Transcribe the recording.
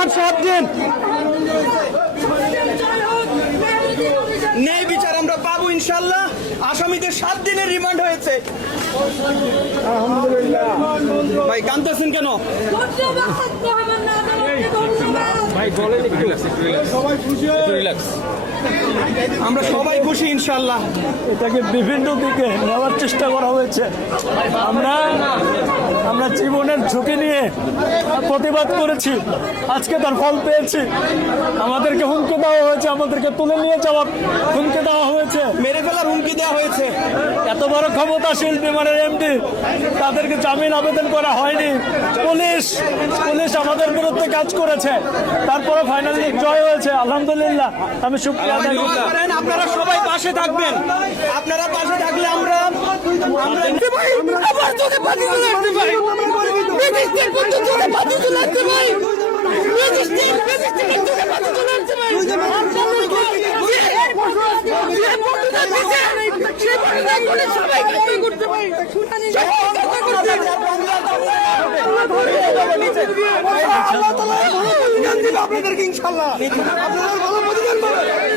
আর 7 দিন। ন্যায় বিচার আমরা পাবো ইনশাল্লাহ। আসামিদের 7 দিনের রিমান্ড হয়েছে। ভাই কাঁদতেছেন কেন? ভাই বলেন একটু। আমরা সবাই খুশি ইনশাল্লাহ। এটাকে বিভিন্ন দিকে নেওয়ার চেষ্টা করা হয়েছে। আমরা জীবনের ঝুঁকি নিয়ে প্রতিবাদ করেছি, আজকে তার ফল পেয়েছি। আমাদেরকে হুমকি দেওয়া হয়েছে, আমাদেরকে তুলে নিয়ে যাওয়ার হুমকি দেওয়া হয়েছে, মেরে ফেলার হুমকি দেওয়া হয়েছে। এত বড় ক্ষমতাশীল বিমানের এমডি, তাদেরকে জামিন আবেদন করা হয়নি। পুলিশ আমাদের বিরুদ্ধে কাজ করেছে, তারপরে ফাইনালি জয় হয়েছে। আলহামদুলিল্লাহ, আমি শুকরিয়া আদায় করছি। আপনারা সবাই পাশে থাকবেন। আপনারা পাশে থাকলে আমরা আপনাদেরকে ইনশাল্লাহ আপনারা ভালো প্রতিদান পাবেন।